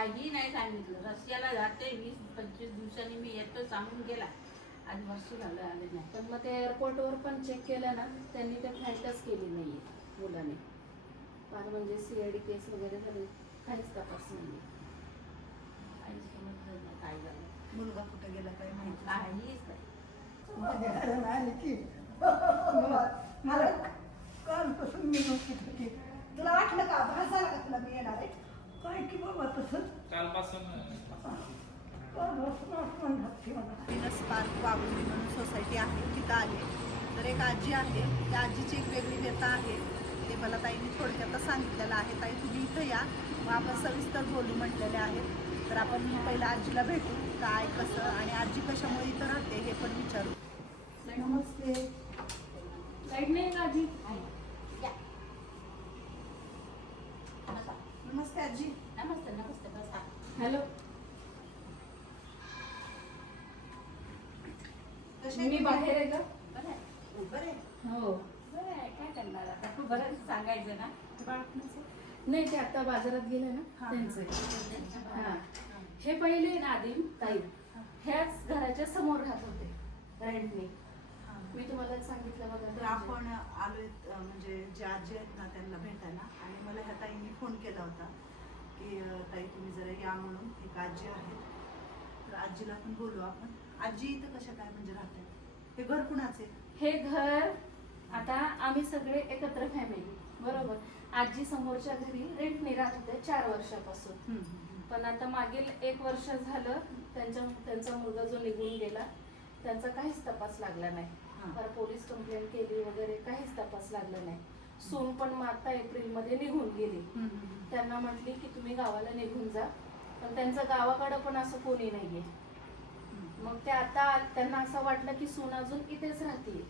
काही नाही सांगितलं. रस्त्याला जाते वीस पंचवीस दिवसांनी मी येतो सांगून गेला. आज वर्ष झालं आले नाही. पण मग ते एअरपोर्टवर पण चेक केलं ना त्यांनी ते फ्लाईटच केली नाहीये मुलाने. फार म्हणजे सीआयडी केस वगैरे झाले काहीच तपास समजलं नाही काय झालं. मुलगा कुठे गेला काय माहिती? काहीच नाही. की. मला कालपासून मी तुला वाटलं का? भास झाला का तुला? मी येणार आहे. काय की बाबा तसं? कालपासून पार्क वाघोली म्हणून सोसायटी आहे तिथं आले. तर एक आजी आहे त्या आजीची एक वेगळी व्यथा आहे. ते मला ताईने थोडक्यात सांगितलेलं आहे. ताई तुम्ही इथं या. मग आपण सविस्तर बोलू म्हटलेले आहेत. तर आपण पहिला आजीला भेटू. काय कसं आणि आजी कशामुळे इथं राहते हे पण विचारू. नमस्ते. लाइट नाही का आधी या नमस्कार नमस्ते आजी नमस्ते नमस्ते बसा हॅलो मी बाहेर आहे का? बरं हो. बरं आहे. काय करणार आता? तू बरं सांगायचं ना? नाही ते आता बाजारात गेले ना? हा. त्यांचे. हा. हे. पहिले ना आधी ताई ह्याच घराच्या समोर राहत होते. रेंटने मी तुम्हाला सांगितलं तर बघा आपण आलोय म्हणजे जे आजी आहेत ना त्यांना भेटायला. आणि मला ह्या ताईंनी फोन केला होता की ताई तुम्ही जरा या म्हणून. एक आजी आहे तर आजीला आपण बोलू आपण. आजी इथं कशा काय म्हणजे राहते हे घर कुणाचे हे घर आता आम्ही सगळे एकत्र फॅमिली बरोबर. आजी समोरच्या घरी रेंटने राहत होते चार वर्षापासून. पण आता मागील एक वर्ष झालं त्यांच्या त्यांचा मुलगा जो निघून गेला त्यांचा काहीच तपास लागला नाही. तर पोलीस कंप्लेंट केली वगैरे काहीच तपास लागला नाही. सून पण मग आता एप्रिलमध्ये निघून गेली. त्यांना म्हटली की तुम्ही गावाला निघून जा. पण त्यांचं गावाकडं पण असं कोणी नाहीये. मग ते आता त्यांना असं वाटलं की सून अजून इथेच राहते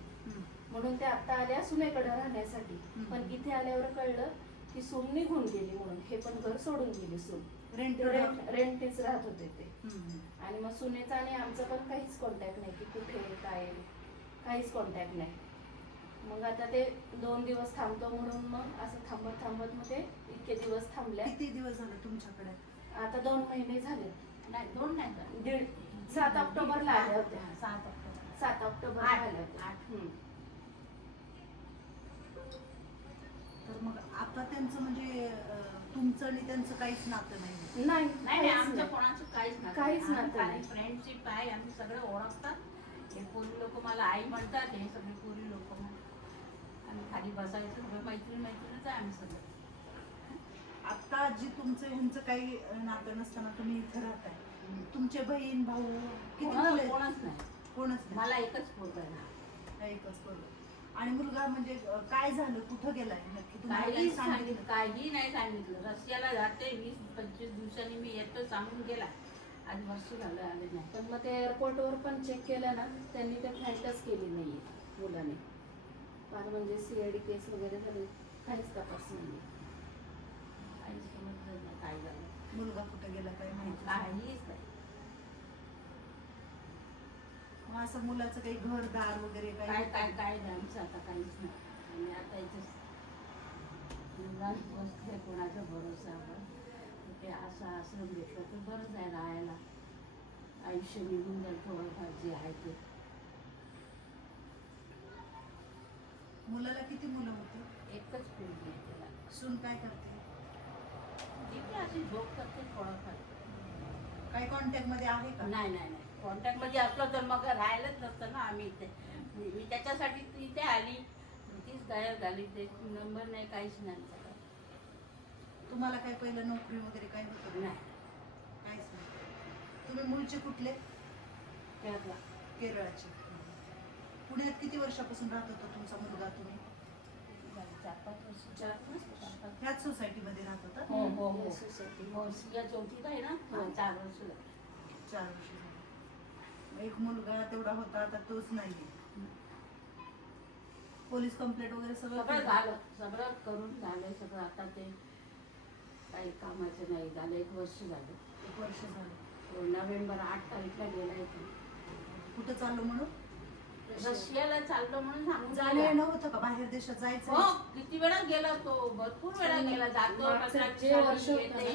म्हणून ते आता आल्या सुनेकडे राहण्यासाठी. पण इथे आल्यावर कळलं की सून निघून गेली म्हणून. हे पण घर सोडून गेली सून. रेंट रेंट रेंटेच राहत होते ते. आणि मग सुनेचा आणि आमचा पण काहीच कॉन्टॅक्ट नाही की कुठे काय. काहीच कॉन्टॅक्ट नाही मग आता ते दोन दिवस थांबतो म्हणून मग असं थांबत थांबत मग ते इतके दिवस थांबल्या किती दिवस झाले तुमच्याकडे आता दोन महिने झाले नाही दोन नाही का? दीड सात ऑक्टोबरला आल्या होत्या हा, सात ऑक्टोबर सात ऑक्टोबर आठ, आल्या होत्या आठ. हम्म. तर मग आता त्यांचं म्हणजे अं, तुमचं आणि त्यांचं काहीच नातं नाही नाही नाही नाही काहीच आमचं नाही. कोणाचं काहीच नाही काहीच नातं नाही. फ्रेंडशिप आहे आम्ही सगळं ओळखतात हे पोरी लोक मला आई म्हणतात हे सगळे पोरी लोक आम्ही खाली बसायचं सगळं मैत्रीण मैत्रीणच आहे आम्ही सगळं. आता आजी तुमचं ह्यांचं काही नातं नसताना तुम्ही इथं राहताय. तुमचे बहीण भाऊ किती मुलं? कोणच नाही. कोणच मला एकच पोरगा आहे ना. एकच पोरगं. आणि मुलगा म्हणजे काय झालं? कुठं गेलाय? नक्की काही सांगितलं. काही नाही सांगितलं. रस्त्याला जाते वीस पंचवीस दिवसांनी मी येतो सांगून गेला आज वर्ष झालं आले नाही. पण मग ते एअरपोर्टवर पण चेक केलं ना त्यांनी ते फ्लाईटच केली नाहीये मुलाने. फार म्हणजे सीआयडी केस वगैरे झाले काहीच तपास नाहीये. काही समजलं नाही काय झालं. मुलगा कुठं गेला काय माहिती? काहीच नाही. मग असं मुलाचं काही घरदार वगैरे काय काही? काय काय नाही आमचं आता काहीच नाही. आणि आता इथं कोणाचा भरोसावर ते असं आश्रम घेतलं तर बरंच आहे राहायला आयुष्य निघून जाईल थोडंफार जे आहे ते. मुलाला किती मुलं होते? एकच पिढी आहे त्याला. सून काय करते? ती पण अशी झोप करते थोडंफार. काही कॉन्टॅक्टमध्ये आहे का? नाही नाही नाही. कॉन्टॅक्टमध्ये असलं तर मग राहिलंच नसतं ना आम्ही इथे. मी त्याच्यासाठी ती इथे आली. तीच गायब झाली. ते नंबर नाही काहीच नाही. तुम्हाला काय पहिलं नोकरी वगैरे काय होतं नाही. काहीच नाही. तुम्ही मूळचे कुठले? केरळाचे. पुण्यात किती वर्षापासून राहत होता तुमचा मुलगा तुम्ही? चार पाच वर्ष चार पाच वर्ष. ह्याच सोसायटीमध्ये राहत होता? हो हो हो. सोसायटी. हो या चौथीत आहे ना? हो. चार वर्ष झाली. चार वर्ष झाली. मग एक मुलगा तेवढा होता आता तोच नाहीये. पोलीस कंप्लेंट वगैरे सगळं सगळं? झालं. सगळं करून झालंय सगळं. आता ते काही कामाचं नाही. झालं एक वर्ष झालं. एक वर्ष झालं. तो नोव्हेंबर आठ तारीखला गेलाय तो कुठं चाललो म्हणून? रशियाला चाललो म्हणून सांगून जाणं गेला. येणं होतं का? बाहेर देशात जायचं हो किती वेळा गेला तो. भरपूर वेळा गेला. जातो मागचं पत्राची जे वर्ष येते.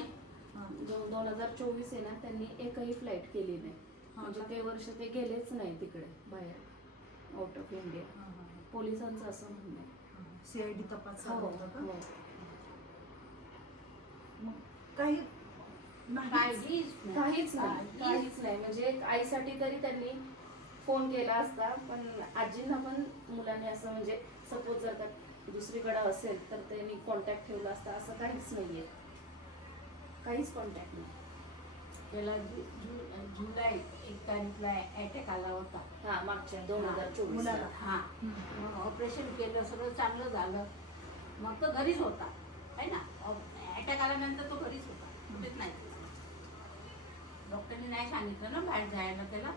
हा. दोन हजार चोवीस आहे ना त्यांनी एकही फ्लाईट केली नाही. हा. म्हणजे का? ते वर्ष ते गेलेच नाही तिकडे बाहेर. आउट ऑफ इंडिया पोलिसांचं असं म्हणणं आहे. सीआयडी तपास चालू हो, होता का? हो. मग काही. काहीच नाही. काहीच नाही. म्हणजे आईसाठी तरी त्यांनी फोन केला असता पण आजींना पण मुलाने असं म्हणजे सपोज जर का दुसरीकडे असेल तर त्यांनी कॉन्टॅक्ट ठेवला असता. असं काहीच नाहीये. काहीच कॉन्टॅक्ट नाही. त्याला जु- जु- जुलै एक तारीखला अटॅक आला होता. हा मागच्या दोन हजार चोवीस मुलाला. हा. मग ऑपरेशन केलं सगळं चांगलं झालं. मग तो घरीच होता. आहे ना? अटॅक आल्यानंतर तो घरीच होता. कुठेच नाही डॉक्टरने नाही सांगितलं ना बाहेर जायला त्याला.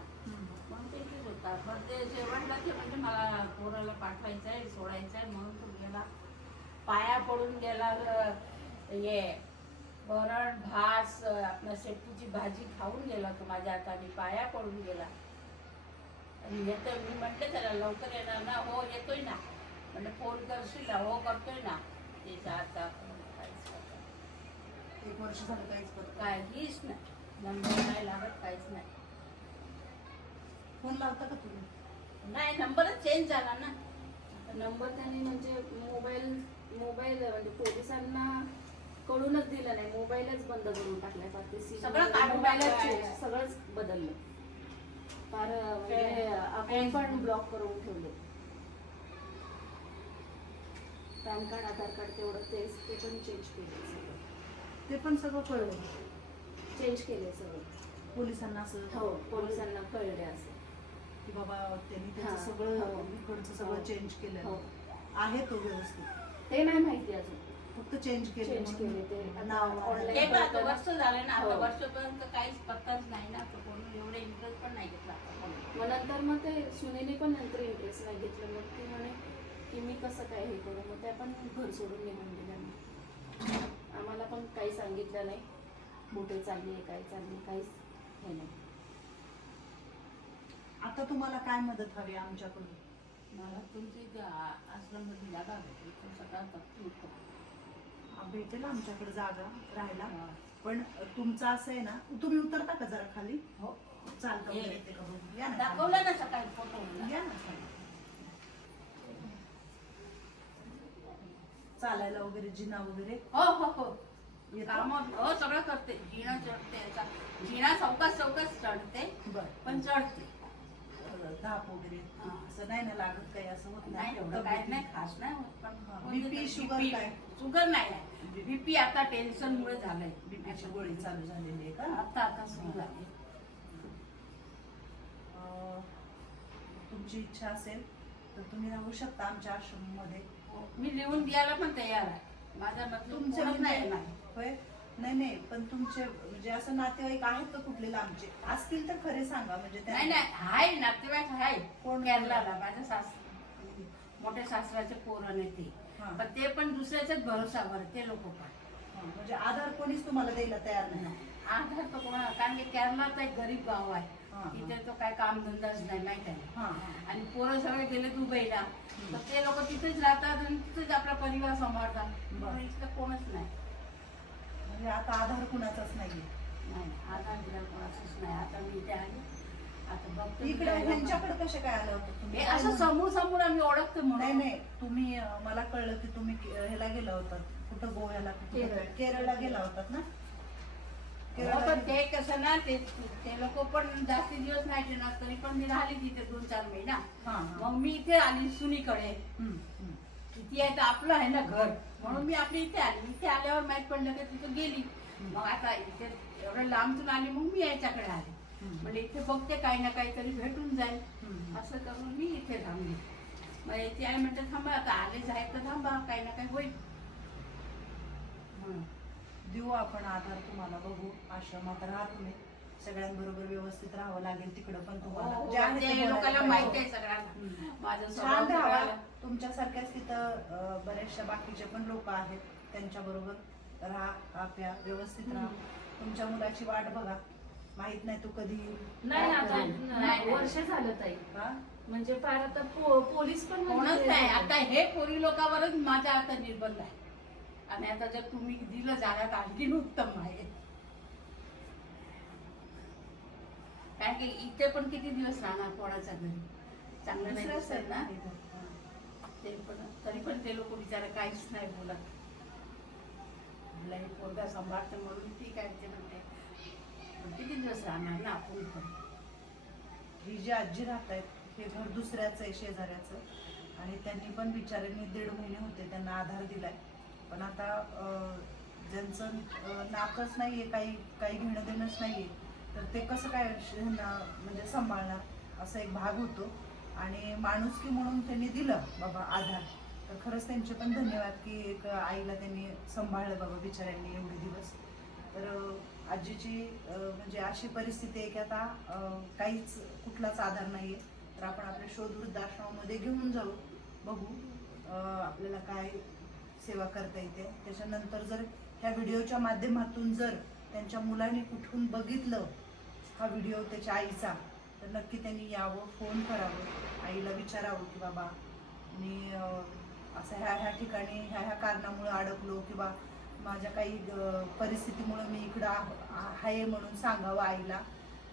मग ते इथेच होता. पण ते शेवटला ते म्हणजे मला पोराला पाठवायचं आहे सोडायचं आहे म्हणून तो गेला. पाया पडून गेला हे वरण भास आपल्या आपलं शेपूची भाजी खाऊन गेला तो माझ्या हाताने. पाया पडून गेला. आणि येतो मी म्हटलं त्याला लवकर येणार ना. हो येतोय ना. म्हणजे फोन करशील हो करतोय ना. ते आता एक वर्ष झालं काहीच करत काहीच नाही. नंबर नाही लागत काहीच नाही. फोन लावता का तुम्ही? नाही नंबरच चेंज झाला ना. नंबर त्यांनी म्हणजे मोबाईल मोबाईल म्हणजे पोलिसांना कळूनच दिलं नाही. मोबाईलच बंद करून टाकलाय. फार ते SIM सगळं काढून मोबाईलच टाकलंय. change, सगळंच बदललं. फार म्हणजे अकाउंट पण ब्लॉक करून ठेवले. पॅन कार्ड आधार कार्ड तेवढं तेच ते पण चेंज केले सगळं. ते पण सगळं कळलं. चेंज केले सगळं. पोलिसांना असं हो पोलिसांना कळले असं. की बाबा त्यांनी हा, त्याचं सगळं हो. इकडचं सगळं हो. चेंज हो. केलं आहे तो व्यवस्थित. ते नाही माहिती अजून. फक्त चेंज केले Change केले ते. नाव Online ते पण आता वर्ष झालं ना आता हो. वर्षपर्यंत काहीच पत्ताच नाही ना तर कोणी एवढे इंटरेस्ट पण नाही घेतला आता कोणी. मग नंतर मग ते सुनेने पण नंतर इंटरेस्ट नाही घेतलं. मग ती म्हणे की मी कसं काय हे करू? मग त्या पण घर सोडून निघून पण सांगितलं नाही कुठे चालली आहे काय चालली आहे, काहीच हे नाही आता तुम्हाला काय मदत हवी आमच्याकडून मला तुमची आश्रममध्ये जागा भेटली हा, भेटेल आमच्याकडे जागा राहायला. पण तुमचं असं आहे ना तुम्ही उतरता का जरा खाली हो चालतं ये. वगैरे? या ना खाली. दाखवलं ना सकाळी फोटो या ना खाली. चालायला वगैरे जिना वगैरे हो हो हो? काम हो सगळं करते. जिना चढते चा- जिना चौकास चौकास चढते पण चढते. धाप वगैरे. हा. असं नाही ना लागत काही असं होत नाही एवढं काय नाही खास नाही होत हा. पण शुगर काय? शुगर नाही आहे. बीपी आता टेन्शन मुळे झालंय बीपीची गोळी चालू झालेली आहे का? आता आता सुरू झाली तुमची इच्छा असेल तर तुम्ही राहू शकता आमच्या आश्रममध्ये. मी लिहून द्यायला पण तयार आहे. माझा मतलब तुमचे नाही होय नाही नाही पण तुमचे म्हणजे असं नातेवाईक आहेत का कुठले लांबचे? असतील तर खरे सांगा म्हणजे त्या- नाही नाही हाय नातेवाईक हाय. कोण? केरलाला माझ्या सास मोठ्या सासऱ्याचे पोरण आहे ते. हा. पण ते पण दुसऱ्याच्याच भरोसावर ते लोक पण. हा, म्हणजे आधार कोणीच तुम्हाला द्यायला तयार नाही. आधार तर कोणा कारण की केरळात एक गरीब गाव आहे. हा. तिथे तो काय काम धंदाच नाही माहीत आहे. हा, हा. आणि पोरं सगळे गेले दुबईला. तर ते लोक तिथेच राहतात आणि तिथेच आपला परिवार सांभाळतात. बरं. इथलं कोणच नाही. म्हणजे आता आधार कुणाचाच नाहीये. नाही कोणाचंच नाही. आता मी इथे आली आता बघतो इकडे मी. ह्यांच्याकडे कसे काय आलं होतं? तुम्ही असं समोर समोर आम्ही ओळखतो नाही म्हणून. नाही तुम्ही अं, मला कळलं की तुम्ही के- ह्याला गेला होतात कुठं गोव्याला कुठं- केरळ. केरळला गेला होतात ना? हो, केरळला ते कसं ना ते ते लोक पण जास्ती दिवस नाही देणार तरी पण मी राहिली तिथे दोन चार महिना. हा, हा. मग मी इथे आली सुनीकडे. हम्म, हम्म. इथे आहे तर आपलं आहे ना घर. म्हणून मी आपली इथे आली. इथे आल्यावर माहीत पडलं की तिथं गेली. मग आता इथे एवढं लांबून आली मग मी याच्याकडे आले. म्हणजे इथे बघते काही ना काहीतरी भेटून जाईल. असं करून मी इथे थांबली. मग इथे आहे म्हणते थांबा आता आलेच आहेत तर थांबा काही ना काही होईल. म्हणून. देऊ आपण आधार तुम्हाला बघू. आश्रमात राहा तुम्ही सगळ्यांबरोबर व्यवस्थित राहावं लागेल तिकडं पण तुम्हाला हो, ते बोलायला लोकांना पाहिजे. माहिती आहे सगळ्यांना हम्म. माझं स्वभाव छान राहा सगळ्याला- तुमच्यासारख्याच तिथं अं, बऱ्याचशा बाकीचे पण लोक आहेत त्यांच्या बरोबर राहा आपल्या व्यवस्थित राहा तुमच्या मुलाची वाट बघा माहीत नाही तू कधी येईल. नाही काय आता करेल. नाही. वर्ष झालं ताई का? म्हणजे फार आता पो- पोलीस पण कोणच म्हणजे- नाही आता हे पोरी लोकांवरच माझा आता निर्बंध आहे आणि आता जर तुम्ही दिलं जाण्यात आणखीन उत्तम आहे काय की इथे पण किती दिवस राहणार कोणाच्या घरी? चांगलं नाही दिसत ना? ते पण तरी पण ते लोक बिचारा काहीच नाही बोलत. आपला हे पोरगा सांभाळतं म्हणून ठीक आहे ते म्हणते पण किती दिवस राहणार ना आपण पण ही जी आजी राहत आहेत हे घर दुसऱ्याचं आहे शेजाऱ्याचं. आणि त्यांनी पण बिचाऱ्यांनी दीड महिने होते त्यांना आधार दिलाय. पण आता अं, ज्यांचं अं, नातच नाहीये काही काही घेणं देणंच नाहीये. तर ते कसं काय ह्यांना म्हणजे सांभाळणार? असा एक भाग होतो. आणि माणुसकी म्हणून त्यांनी दिलं बाबा आधार. तर खरंच त्यांचे पण धन्यवाद की एक आईला त्यांनी सांभाळलं बाबा बिचाऱ्यांनी एवढे दिवस. तर आजीची म्हणजे अशी परिस्थिती आहे की आता काहीच कुठलाच आधार नाही आहे तर आपण आपल्या शोधवृद्ध वृद्धाश्रमामध्ये घेऊन जाऊ बघू आपल्याला काय सेवा करता येते. त्याच्यानंतर जर ह्या व्हिडिओच्या माध्यमातून जर त्यांच्या मुलांनी कुठून बघितलं हा व्हिडिओ त्याच्या आईचा तर नक्की त्यांनी यावं फोन करावं आईला विचारावं की बाबा मी असं ह्या ह्या ठिकाणी ह्या ह्या कारणामुळे अडकलो किंवा माझ्या काही अं, परिस्थितीमुळे मी इकडं आहे म्हणून सांगावं आईला.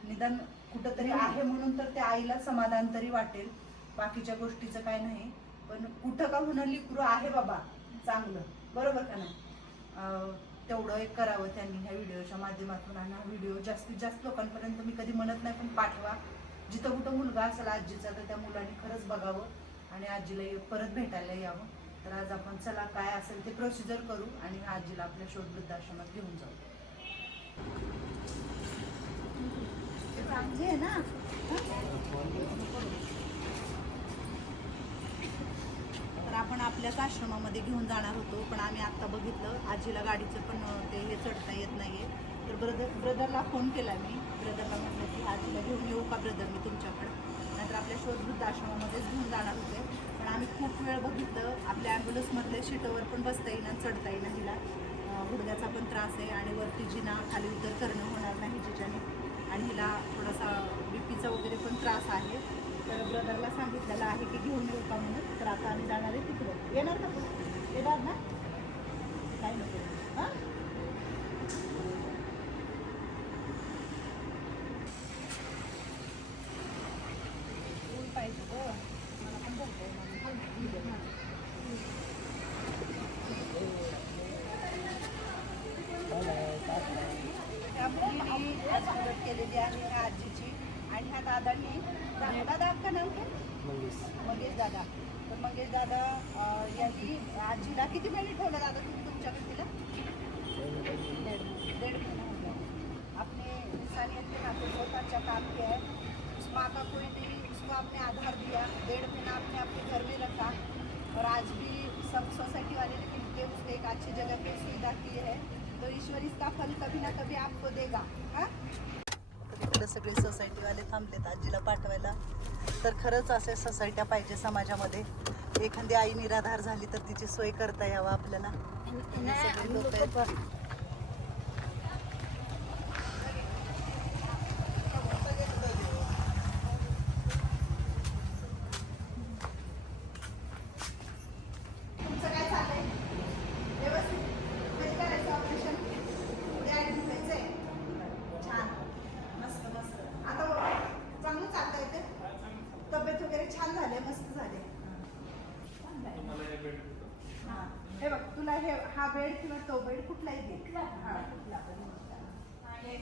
निदान कुठंतरी आहे म्हणून तर त्या आईला समाधान तरी वाटेल. बाकीच्या गोष्टीचं काय नाही. पण कुठं का होणं लिकरू आहे बाबा चांगलं. बरोबर का नाही? तेवढं एक करावं त्यांनी ह्या व्हिडिओच्या माध्यमातून. आणि हा व्हिडिओ जास्तीत जास्त लोकांपर्यंत मी कधी म्हणत नाही पण पाठवा. जिथं कुठं मुलगा असेल आजीचा तर त्या मुलांनी खरंच बघावं आणि आजीला परत भेटायला यावं. तर आज आपण चला काय असेल ते प्रोसिजर करू आणि आजीला आपल्या शोध वृद्धाश्रमात घेऊन जाऊ. आहे ना तर आपण आपल्याच आश्रमामध्ये घेऊन जाणार होतो पण आम्ही आत्ता बघितलं आजीला गाडीचं पण ते हे चढता येत नाही आहे तर ब्रदर ब्रदरला फोन केला मी. ब्रदरला म्हटलं की आजीला घेऊन येऊ का ब्रदर मी तुमच्याकडं? नाहीतर आपल्या शोधवृद्ध आश्रमामध्येच घेऊन जाणार होते. पण आम्ही खूप वेळ बघितलं. आपल्या ॲम्ब्युलन्समधल्या शिटवर पण बसता येईना चढता येईना हिला. गुडघ्याचा पण त्रास आहे आणि वरती जिना खाली उतर करणं होणार नाही जिच्याने. आणि हिला थोडासा बीपीचा वगैरे पण त्रास आहे. तर ब्रदरला सांगितलेलं आहे की घेऊन येऊ का म्हणून तर आता आम्ही जाणार आहे तिकडे येणार का तू येणार ना काय नको हां ऊन पाहिजे गं. मला पण बोलतोय त्या मुलीने आज मदत केलेली आहे ह्या आजीची आणि ह्या दादांनी दा- दादा आपका नाम क्या? मंगेश. दादा. तर मंगेश दादा अं, यांनी आजीला किती महिने ठेवलं दादा तुम्ही तुमच्याकडे तिला डेढ़ डेढ़ महीना हो गया आपने इंसानियत के नाते बहुत अच्छा काम किया है उस माँ का कोई नहीं उसको आपने आधार दिया डेढ़ महीना आपने अपने घर में रखा. और आज भी सब सोसाइटी वाले ने मिलकर उसको एक अच्छी जगह पे सुविधा की है. तो ईश्वर इसका फल कभी ना कभी आपको देगा. हाँ इकडे सगळे सोसायटीवाले थांबलेत आजीला पाठवायला. तर खरंच असे सोसायट्या पाहिजे समाजामध्ये. एखादी आई निराधार झाली तर तिची सोय करता यावं आपल्याला हे सगळे लोक आहेत तुमचं काय चाललंय व्यवस्थित कधी करायचं ऑपरेशन उद्या ॲडमिट व्हायचंय छान मस्त मस्त आता बघ चांगलं चालतं येते तब्येत वगैरे छान झाले मस्त झाले. हां हे. बघ तुला हे हा बेड किंवा तो बेड कुठलाही घे हां कुठला पण हे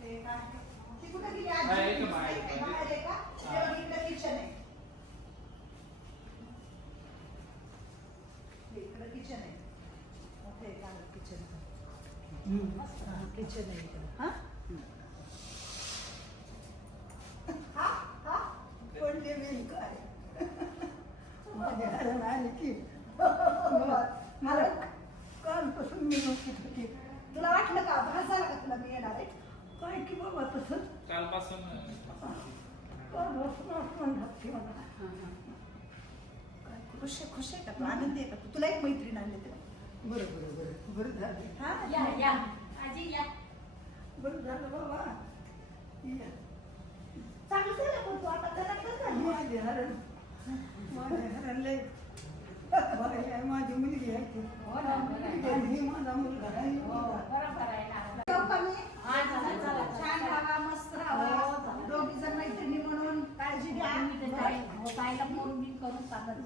हे काय? ती कुठं गेली? आजी? हा, एक बाहेर. बाहेर आहे. का हे बघ, इकडं किचन आहे. हे इकडं किचन आहे. मोठं आहे चांगलं किचन किचन आहे इकडं. हां हा हा येईल काय माझ्या घराला आली की मला कालपासून मी नोकीत होती तुला वाटलं का भास झाला का तुला मी येणार आहे काय की बाबा तसं कालपासून कालपासून आठवण लागते मला खुश आहे खुश आहे का तू आनंदी आहे का तू तुला एक मैत्रीण आणली तर बरं बरं बरं बरं झालं हा या या आजी या बरं झालं बाबा या. माझी मुलगी आहे ती माझा मस्त राहा दोघी मैत्रिणी म्हणून काळजी घ्या पाहिला फोन बिन करून सांगत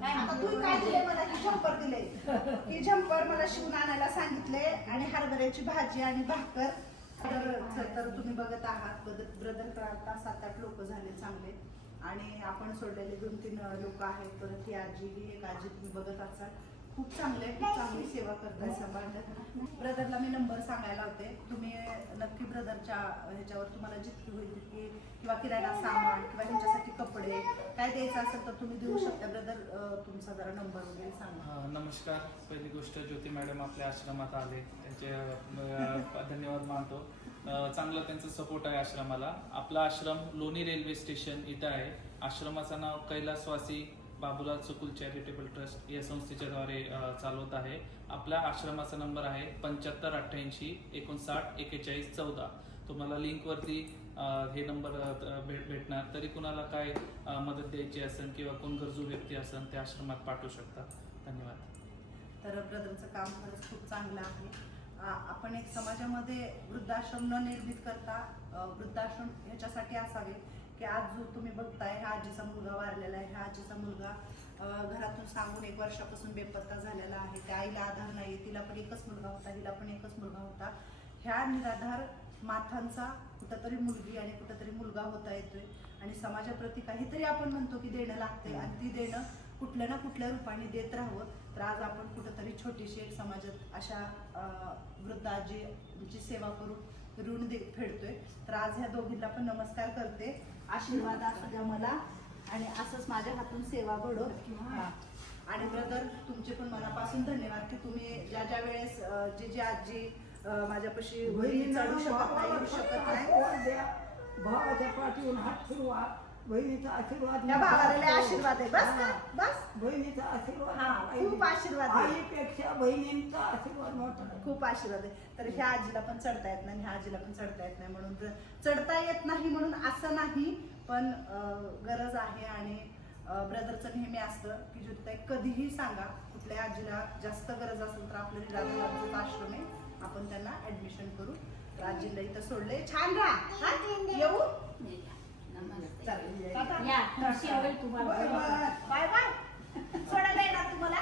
काय मला झंपर दिले. की झंपर मला शिवून आणायला सांगितले. आणि हरभऱ्याची भाजी आणि भाकर तर तुम्ही बघत आहात ब्रदर तर आता सात आठ लोक झाले चांगले. आणि आपण सोडलेले दोन तीन लोक आहेत. परत ही आजी ही एक आजी तुम्ही बघत असाल. खूप चांगले खूप चांगली सेवा करताय समाजात ब्रदरला मी नंबर सांगायला होते. तुम्ही नक्की ब्रदरच्या ह्याच्यावर तुम्हाला जितकी होईल तितकी किंवा किराणा सामान किंवा त्यांच्यासाठी कपडे काय द्यायचं असेल तर तुम्ही देऊ शकता. ब्रदर तुमचा जरा नंबर वगैरे सांगा. नमस्कार. पहिली गोष्ट ज्योती मॅडम आपल्या आश्रमात आले. त्यांचे धन्यवाद मानतो. चांगला त्यांचा सपोर्ट आहे आश्रमाला. आपला आश्रम लोणी रेल्वे स्टेशन इथं आहे. आश्रमाचं नाव कैलासवासी बाबुलाल सुकुल चॅरिटेबल ट्रस्ट या संस्थेच्या द्वारे चालवत आहे. आपल्या आश्रमाचा नंबर आहे पंच्याहत्तर अठ्ठ्याऐंशी एकोणसाठ एकेचाळीस चौदा. तुम्हाला लिंकवरती हे नंबर भेट भेटणार. तरी कुणाला काय मदत द्यायची असेल किंवा कोण गरजू व्यक्ती असेल त्या आश्रमात पाठवू शकता. धन्यवाद. तर ब्रदरचं काम खरंच खूप चांगलं आहे. आपण एक समाजामध्ये वृद्धाश्रम न निर्मित करता वृद्धाश्रम ह्याच्यासाठी असावे. की आज जो तुम्ही बघताय ह्या आजीचा मुलगा वारलेला आहे. ह्या आजीचा मुलगा घरातून सांगून एक वर्षापासून बेपत्ता झालेला आहे. त्या आईला आधार नाही तिला पण एकच मुलगा होता. हिला पण एकच मुलगा होता. ह्या निराधार माथांचा कुठंतरी मुलगी आणि कुठंतरी मुलगा होता येतोय. आणि समाजाप्रती काहीतरी आपण म्हणतो की देणं लागते आणि ती देणं कुठल्या ना कुठल्या रूपाने देत राहावं. तर आज आपण कुठंतरी छोटीशी एक समाजात अशा अं, वृद्ध आजीची सेवा करून ऋण दे फेडतोय. तर आज ह्या दोघींना पण नमस्कार करते. आशीर्वाद असू द्या मला. आणि असंच माझ्या हातून सेवा घडो. आणि ब्रदर तुमचे पण मनापासून धन्यवाद की तुम्ही ज्या ज्या वेळेस जे जे आजी माझ्यापाशी वहिनी चढू शकत नाही येऊ शकत नाही. भावाच्या पाठीवरून हात फिरवा. बहिणीचा आशीर्वाद या भावाला लय आशीर्वाद आहे. बस. बस. बहिणीचा आशीर्वाद हा, खूप आशीर्वाद आहे. आईपेक्षा बहिणींचा आशीर्वाद मोठा आहे. खूप आशीर्वाद आहे. तर ह्या आजीला पण चढता येत नाही आणि ह्या आजीला पण चढता येत नाही म्हणून तर चढता येत नाही म्हणून असं नाही पण अं, गरज आहे आणि ब्रदरचं नेहमी असतं की ज्योतिताई कधीही सांगा कुठल्या आजीला जास्त गरज असेल तर आपलं निराधारांचं आश्रम आहे. आपण त्यांना ऍडमिशन करू. तर आजीला इथं सोडले छान राहा. हा? येऊ? नमस्ते. चालेल या खुर्ची होईल तुम्हाला. Bye bye. सोडा येणार तुम्हाला.